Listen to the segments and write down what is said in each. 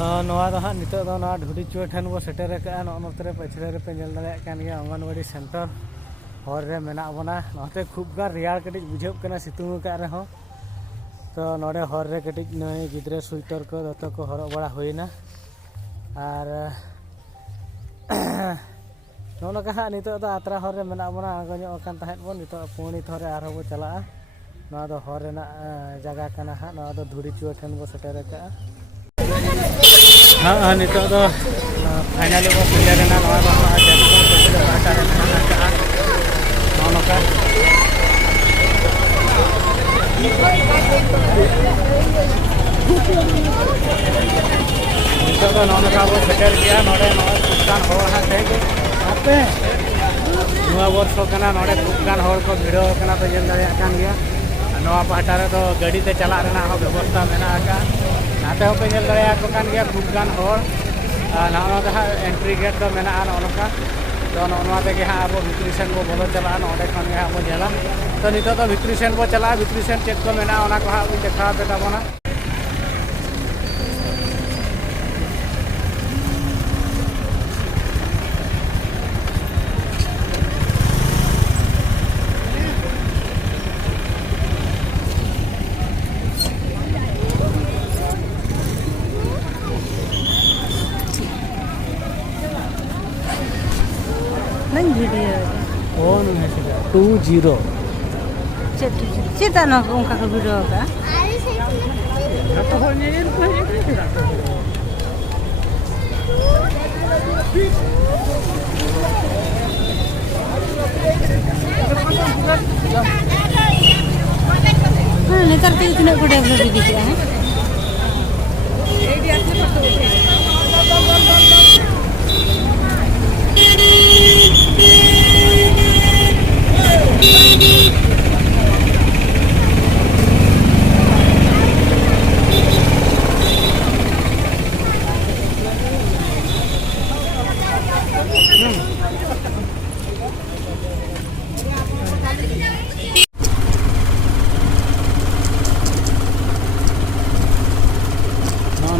नवा दो हाँ नितो दो नवा ढुडी चुआ ठन बो सेटर का नोते पछड़े रे पे नेल दाड़े कान गया अंगनवाड़ी सेंटर हर रे मेना बना नोते खूब गार रियार कटिज बुझाव कना सितुंग का रहो तो नोडे हर रे कटिज नय गिद्रे स्वेटर को दतो को हरो बड़ा होइना और नोनो का नितो दो आत्रा हर रे मेना बना आगो कान तहत बो नितो पुणी थोरे आरो बो चला नवा दो हर रेना जगह कना हा नवा दो ढुडी चुआ ठन बो सेटर का हाँ नितो दो फाइनली वो प्लेयर ना नवा दो नौका नितो दो नौका वो सेटर किया नोडे नवा कुकान होर हा थे आपे नवा वर्ष कना नोडे कुकान होर को भिड़ो कना तो जन दाड़े कान गया नवा पाटा रे तो गाड़ी ते चला रेना हो व्यवस्था मेना का नाते हो पे नेल दाड़े को कान गया कुकान होर नवा दा एंट्री गेट तो मेना नौका तो नवा तेगे हाँ अब भित्री सेन बो बोलो चला नोडे खन गे अब जेला तो नितो तो भित्री सेन बो चला भित्री सेन चेक को मेना ओना को हाँ देखा पे ताबोना video. Oh, no, 20. Cerita nak ungkap ke video ka? Apa halnya ini? Netar tu tidak boleh develop di dia.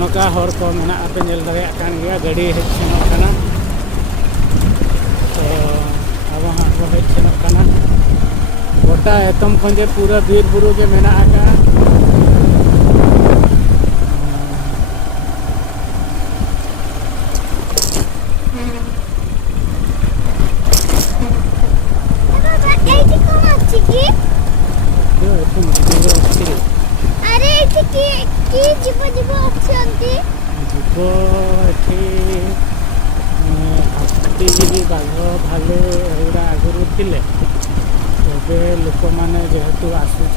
नौका हर को मेना पे नेल दाड़े कान गया गाड़ी हेज सेनोग कना तो अब हाँ को हेज सेनोग कना गोटा एतम खंजे पूरा बीर बुरु के मेना का जीव जीव अच्छी हाथी बाघ भालू एगुड़ा आगुरी थिले तबे लोक मैंने जेहेतु आसुंच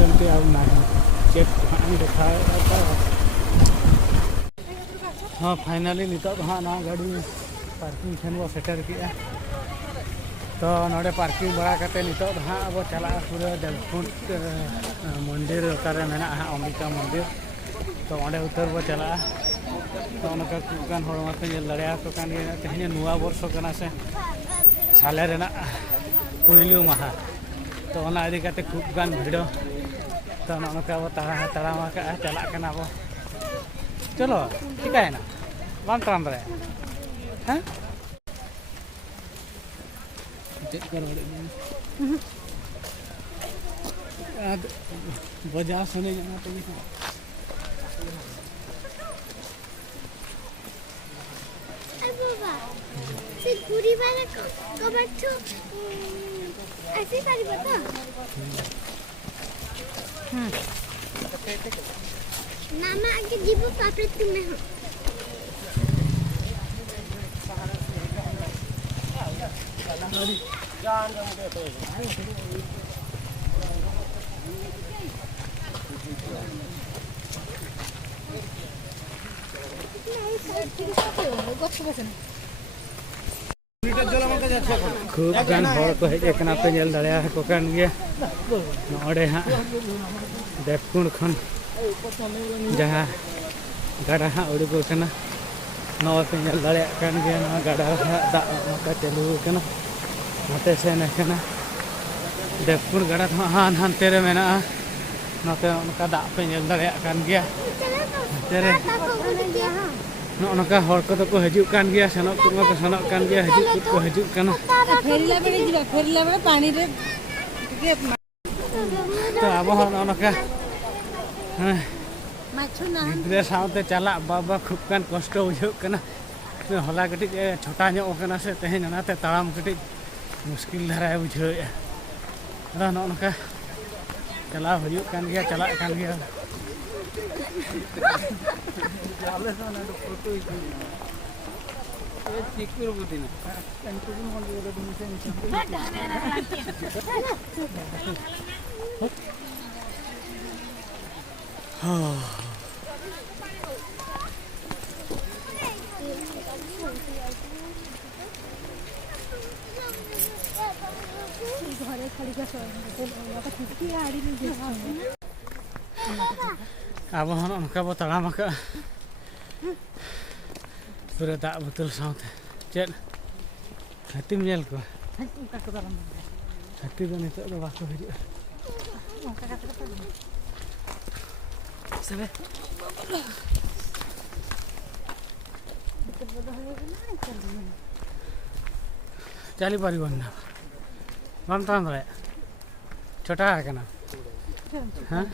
चेक देखा हाँ फाइनाली नित हाँ ना गाड़ी पार्किंग ठेन वो सेटर किया तो नोड़े पार्किंग बड़ा करते नित हाँ अब चला पूरा देवकुंड मंदिर ओकारे मेना अंबिका मंदिर तो वहाँ उतर बो चला तो उनका कुकान हर माते नेल दाड़े को कान गया तेहने नुआ वर्ष कना से साले रेना पहिलू माहा तो ओना इदी काते खूब गान भिड़ो तो उनका वो ताड़ामा का चला कना बो चलो ठीक है ना बाम ताम रे हैं चेक कर बजा सुने जाना तो पूरी वाला कबट्ठू ऐसे सारी बता मामा आगे जीवो पापे तुम्हें हो खूब गान हर को हेज कना पे नेल दाड़े को कान गया नोड़े हाँ देवकुंड खन जहाँ गाड़ा हाँ उड़को कना नवा पे नेल दाड़े कान गया ना गाड़ा दाग का चालू कना नाते सेन कना देवकुंड गाड़ा तो हाँ हानते रे मेना नाते उनका दाग पे नेल दाड़े कान गया तेरे नौका हर को हजू कान गया सनक को सनक कान गया हजू को हजू काना फेरिला बेले जिबा फेरिला बेले पानी रे टिके तो अब नौका माछु ना गिद्रे साउते चला बाबा खूब कान कष्ट बुझो कना हला कटी छोटा ᱧᱚᱜ कना से तेहेन नाते ताड़ाम कटी मुश्किल धारा बुझो अदा नौका चला हजू कान गया चला कान गया अब उनका वो तड़ाम पूरा दाग बोतल साथ चेक हाथी मेल को हाथी तो नित बाको हजू चली पार ना बम ताम दाड़ा छोटा हाँ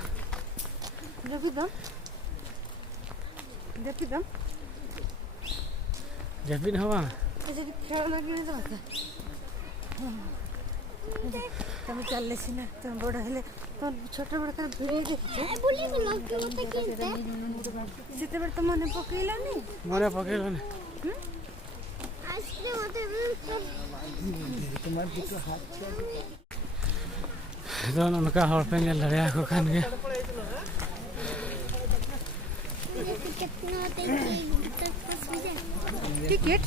जैपिन हवा तुम चलले सिना तुम बड़ा हेले तुम छोट बड़ कर वीडियो देखछे बोली में लग के होता किनते जिते बड़ तुम मने पकइला नी आइसक्रीम होते तुम्हारे दिक्कत हाथ तो उनका हर पे लड़िया को खान के कितना होते टिकट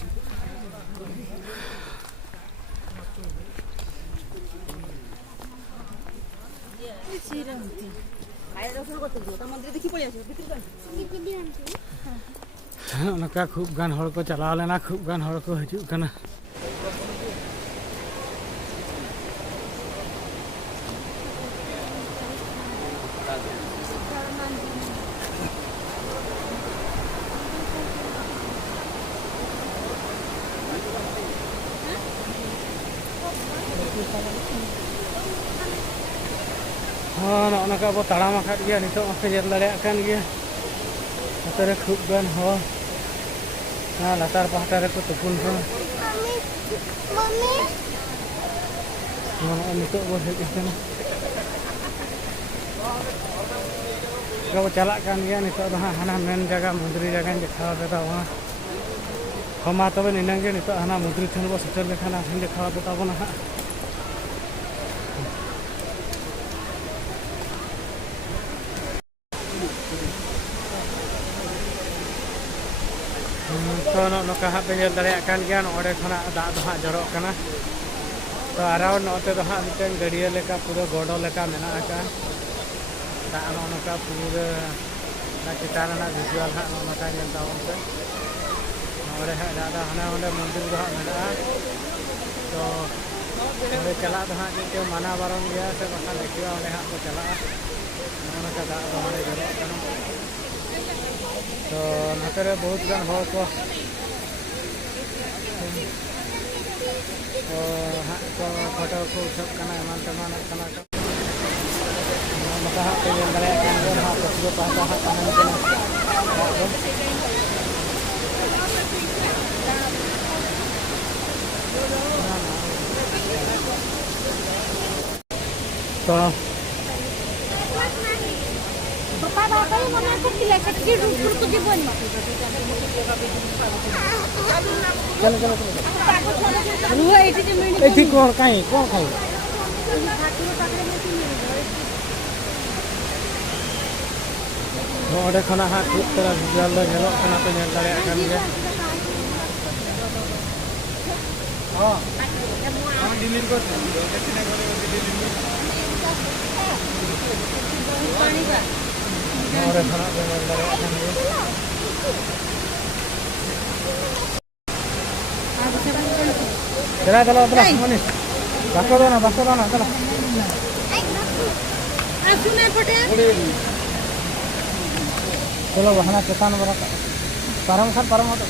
उनका खूब गान हर को चला लेना खूब गान हर को हजू कना हाँ नौका वो तड़ाम गया नित जल दाड़ा गया नोते खूब गान हो लातार पहाटा रे को तुपुन को नित वो हेज वो चला गया नित हाना मेन जगह मुद्री जगह देखा देता वहाँ हमा तब निनांगे नित हाना मुद्री ठन वो सेटर लेखान आसन देखा देता बना हाँ तो नौका हाँ पे जल दाड़ा गया नोड़े खना दाग तो हाँ जरो तो अराउंड नोते तो हाँ मिट्टन गड़िया लेका पूरा गड़ो लेका मेना दाग नौका पूरा चितान भिजुअल हाँ नौका जलता पे नोड़े हाँ दादा हाना होंडे मंदिर तो हाँ मेना तो नोड़े चला तो हाँ जो माना बारन गया से बखा देखिए ओंडे हाँ को चला नौका दाग तो हाँ जरो तो नोते बहुत गान हर को हाँ को फोटो को उठा एमान तेमान नौका हाँ पे जल दाड़ा हाँ पछुआ पहटा हाँ तहन तो पापा ये मना करथिले कटकी रूट को जीवन चलो रुआ एठी जे मिनी एठी कोन काई कोन खाई नोड़े खना हाँ खूब तरह जल झेलोग कना पे जल दाड़ा गया हाँ हम डिलीट कर पानी का नोड़े खना पे जल दाड़ा चला चला चला मनीष बाको दो ना चला सुने पटे चलो वहां चेतान बरा parang hoto.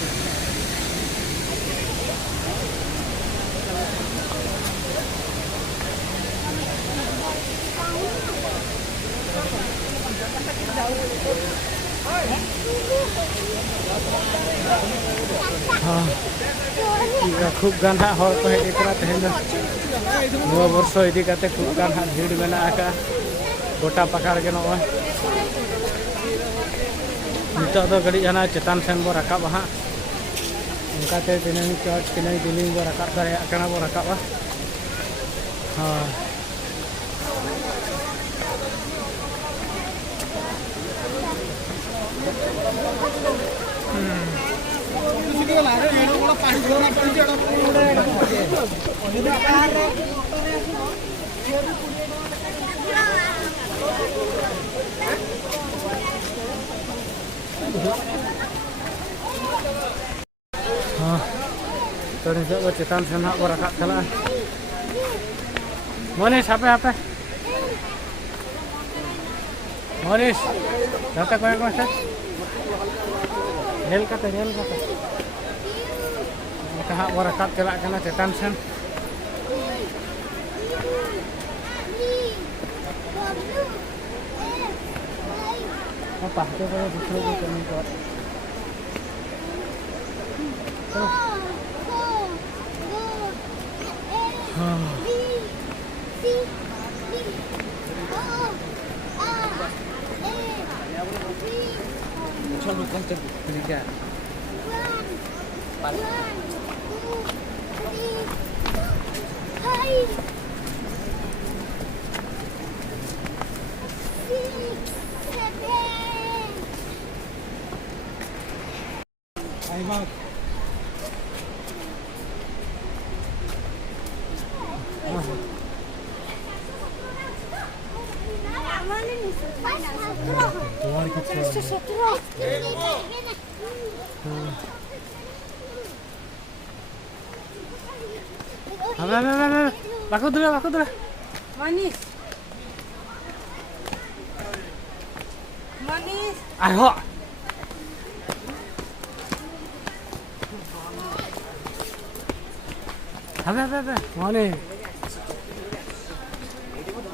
खूब गान हाँ हर को हेज करा तेहन नवा वर्ष इदी काते खूब गान हाँ भीड़ मेना आका गोटा पकड़ के नवा नितो दो गड़ी जाना चेतान सेन बो रकाब हाँ उनकाते दिनानी चर्च दिनानी दिलिंग बो रकाब दारे आकना बो रकाब हाँ तो नितो चेतान सेन हाँ बो रकाब चला मनीष apa मनीष जाता कोई से रेल कते कहाँ वो रकाब चला करना चेतान सेन पाहते पर दूसरे को करने को चलो कौन से ठीक है Baku dulu. Manis. Ayo. Apa. Mana?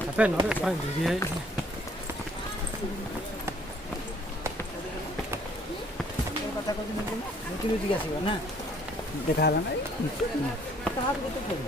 Apa nore paling dia. Kata kau ini juga sih, mana? Dekalan ay. Tahap gitu pun.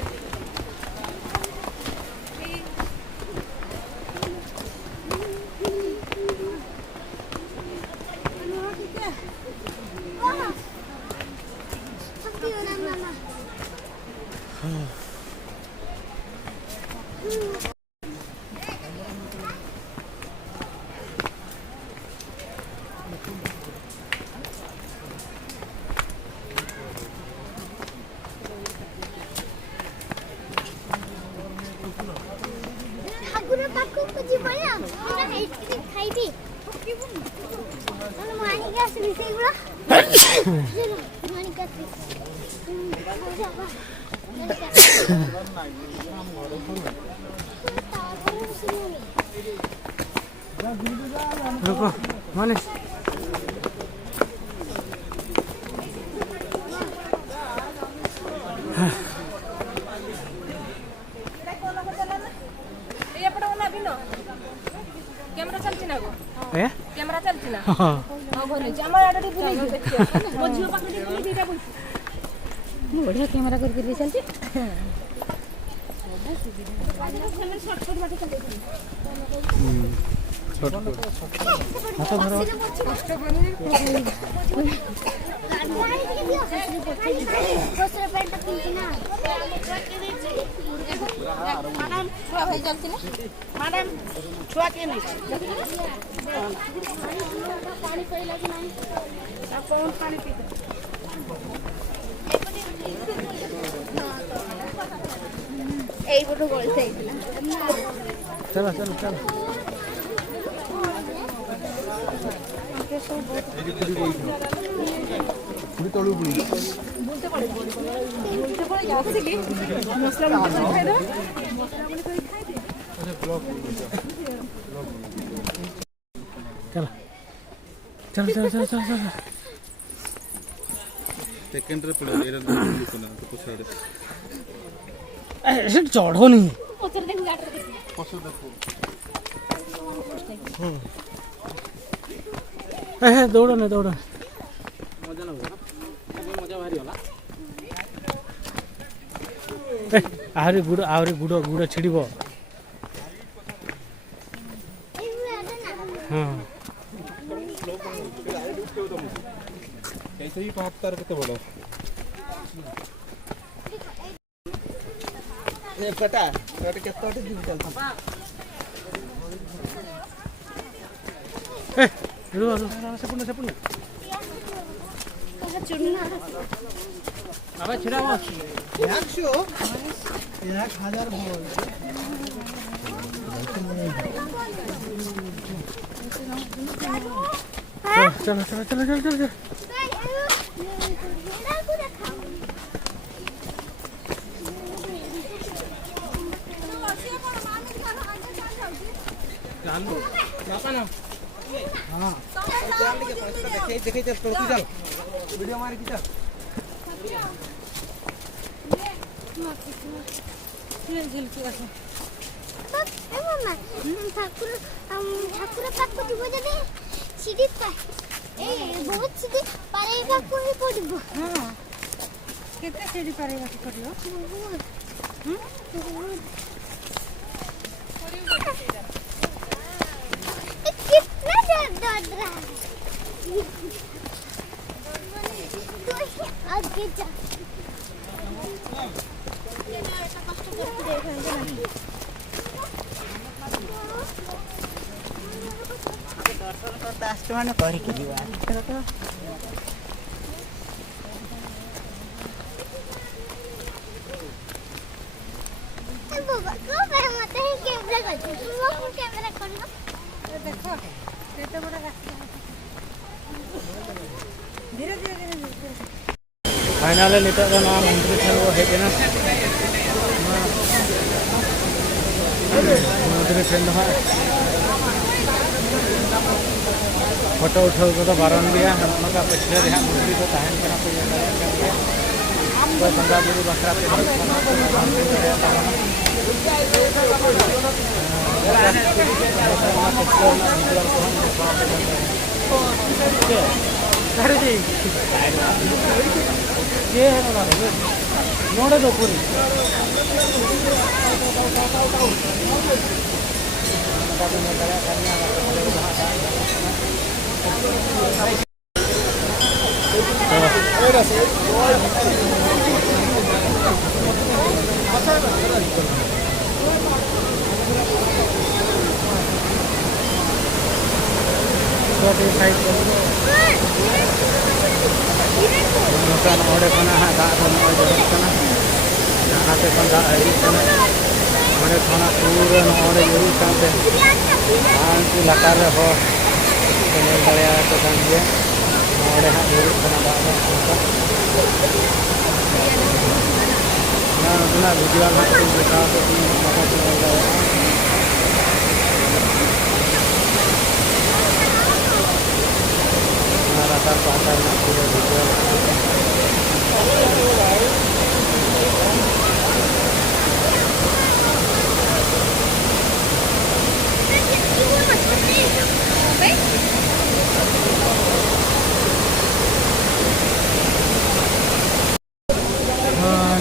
Ruko, manis. Camera चलती ना गो ए कैमरा चलती ना हां घरे जामा आडे बुले देखियो मो झियो पाखे बुले दीटा बोल बढ़िया कैमरा करके ले चलती शॉर्टकट बाटे चलते हाथ धरो दूसरे पेंट पिंचना मैडम छुआ भाई चलती ना मैडम छुआ के नहीं पानी पड़ेगा कि नहीं कौन पानी पीते এই বড় বলতে এইলা चलो तळू बुली বলতে পারে যাচ্ছে কি মশলা মশলা খাই দাও चलो सेकंड रे पड़े एरा दुकान तो पछाड़े ए चढ़ोनी ପଛରେ ଦେଖି ଗାଡ଼ିରେ ଦେଖି पछ देखो ए दौड़ ने दौड़ मजा ना मजा भारी होला ए आहरी गुड़ छिड़ब हाँ कैसे ही पाप तार केते बड़ ए पटा केते दिन चल ए रुआ सेपुन अबे छिड़ावा 1000 बोल चलो जानो बापा ना हाँ देखे चल टोकी चल वीडियो मार की चल ଠାକୁର ପାଖକୁ ଯିବ ଯଦି ସିଡି ବହୁତ ସିଡି ପାରେଇବାକୁ ହିଁ ପଡ଼ିବ। ହଁ କେତେ ସିଡ଼ି ପାରେଇବାକୁ ପଡ଼ିବ? कितना डर रहा है तू ही आगे जा मान करके जीवा बाबा को मत है कैमरा करते तुम कैमरा करना ଦେଖ କେତେ ବଡ଼ ରାସ୍ତା ଧୀରେ ଧୀରେ फाइनल नितो मंत्री ठेन वो हेजना मंत्री ठेन फोटो उठाव को बारन गया उनका पिछले हाँ मंत्री को तहन करना तो बंगा बुरु बखरा ये है ना नोड़े दो पूरी नोड़े खना दाग जरूरत जहाते दाग हजूना खना पूरा नोड़े जरूरत लतार हल दाको नोड़े हाँ जरूरत दाग भिजुआल हाँ देखा लातार पाता पूरा भिजुआल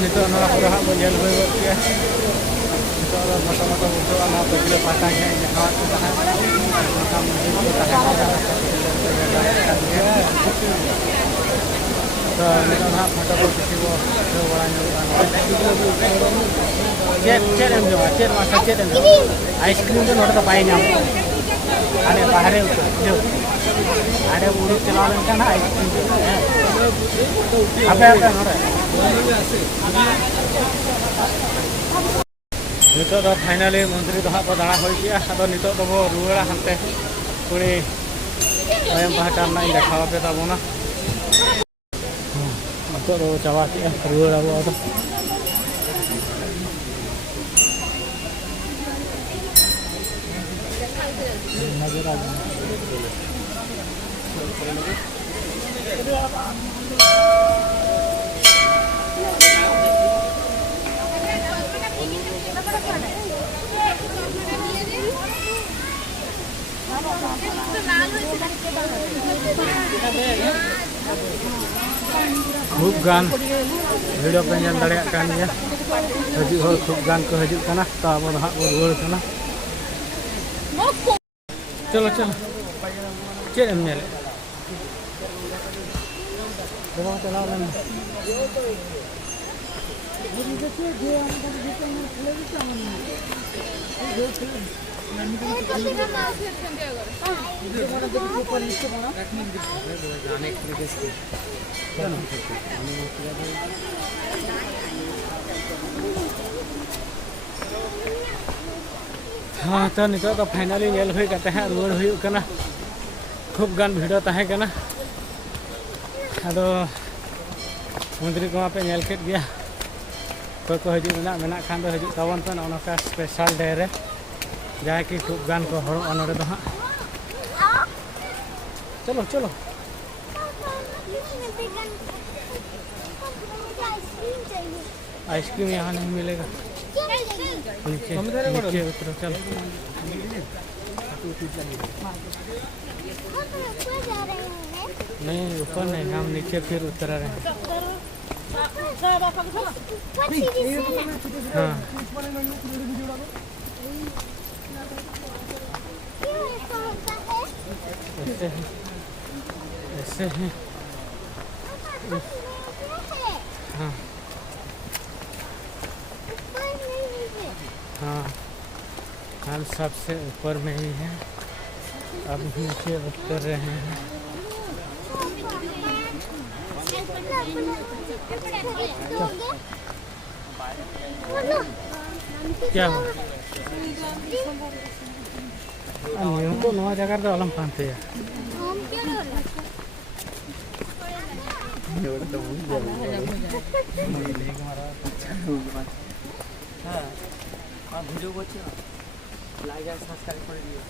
नितो पूरा हाँ बो झेल हुई गया नितो मोटा मोटा बुझा पहले पाटा के देखा तो नितो हाँ फोटो को किसी को बड़ा चेर चेर मासा चेर आइसक्रीम तो नोट तो पाई ना अरे बाहर अरे उड़ी चला लेना ना आइसक्रीम आपे आपे नोट नितो तो फाइनली मंत्री तो हाँ दाड़ा हो गया अब नितो तो रुआड़ा हंते पुणी तयम पहाटा देखा पे तबना नितो तो चाबा के रुआड़ा अब नजर आ गया खूब गान वीडियो पे नाम दाड़े कान गया हजू हर खूब गान को हजू कना तो अब हाँ बो रुआड़ कना चलो चलो चेक एम नेले देखो चलाओ लेना हाँ तो नितो तो फाइनली नेल हुई करते हैं रुआड़ हुई कना खूब गान भिड़ो तहे कना अदो मंत्री को वहाँ पे नेल केट गया को हजू मेना खान दो हजू तावन पे नौका स्पेशल डे रे जहाँ कि खूब गान को हड़ों नोड़े दो हाँ चलो चलो आइसक्रीम यहाँ नहीं मिलेगा नीचे नीचे उतरो चलो नहीं ऊपर नहीं हम नीचे फिर उतर रहे हैं हाँ ऐसे हैं हाँ हाँ हम सबसे ऊपर में ही हैं अब नीचे उतर रहे हैं क्या हुआ तो नवा जगह तो अलम पाते हैं ভিডিও করছি না লাইক আর সাবস্ক্রাইব করে দিও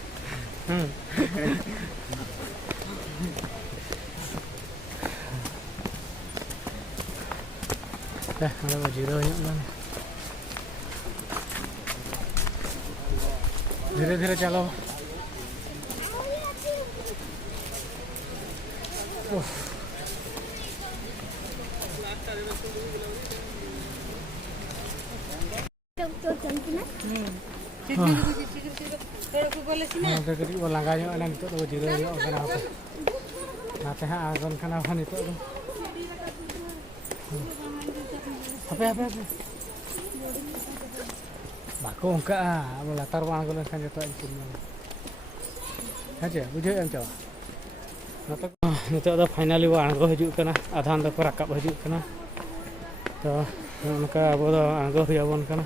ada bajiro banyak धीरे-धीरे चलो langga nyok ana nitok do jiro nyok kana apa nate ha agon kana apa nitok do apa bako ka abo latar wang ko kan joto isin aja bujeu yang coba nitok do finally wang ko haju kana adhan do ko rakap haju kana to onka abo do anggo huyabon kana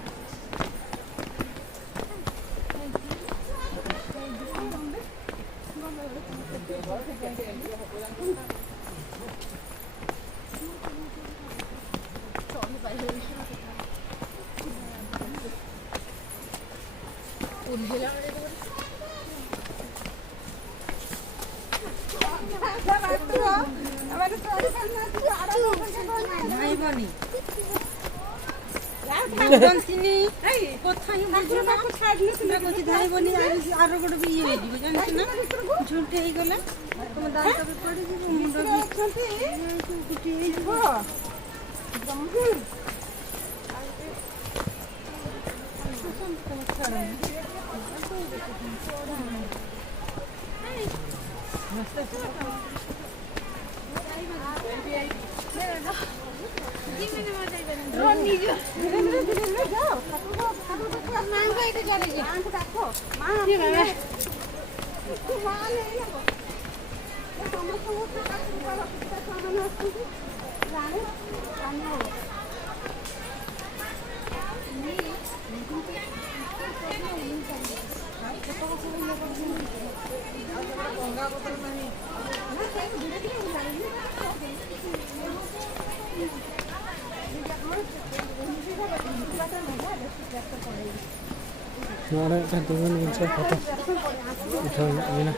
Ada kantungan bisa foto. Udah ini nah.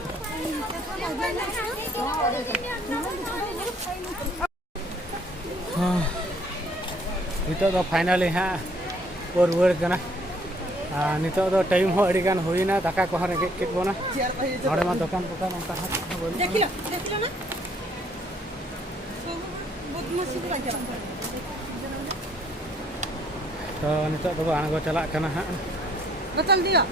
Itu तो finally हाँ और रुआड़ कना नितो तो time हो अड़ी गान होइना दाका को हरे केट बोना और मा दुकान दुकान अंता हाथ बोल देखिलो ना तो नितो तो आणगो चला कना हां बचन दियो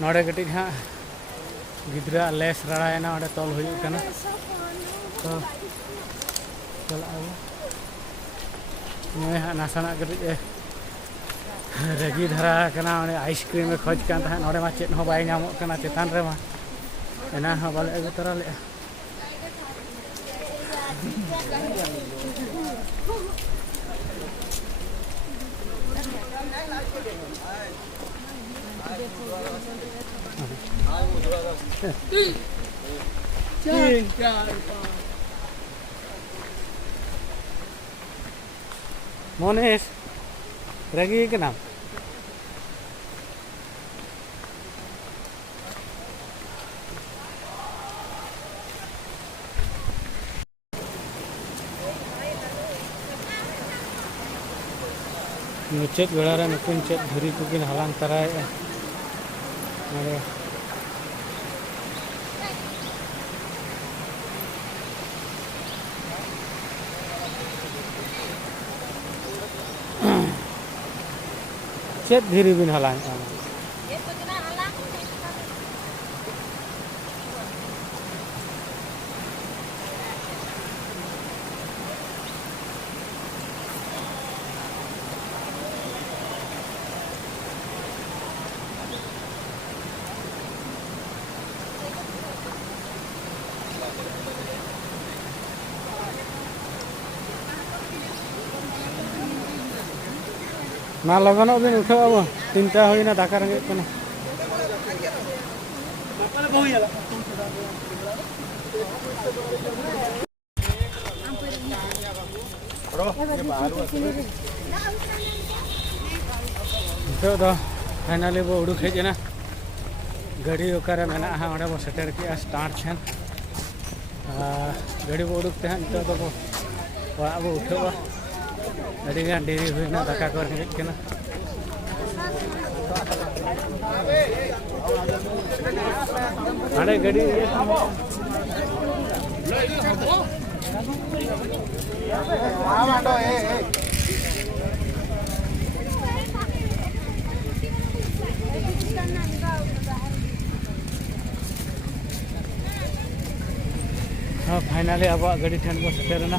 नोड़े कटी हाँ गिद्रा लेस रड़ायना और तल हो तो चला हाँ नासाना कटी रेगी धरा आइसक्रीम खोज नोड़े मा चेद बै नामों चेतान रे एना बाले अगू तरा ले मोनेश रेगी के नाम मुचेद बेड़ा नुकिन चेद धुरी को हलांग तराए चेद धीरे बिन हलांग ना लगन दिन उठा अब 3टा होना दाका रेंगे फाइनली वो उड़ूक हेजना गाड़ी ओकारे मेना ओंडे बो सेटर के स्टार्ट ठेन गाड़ी बो उड़ूक ते नितो दो ओड़ा बो उठावा अड़ी गान देरी हुईना दाका को हेजना हाड़े गाड़ी हाँ फाइनली अब गाड़ी ठेन को सेटेरना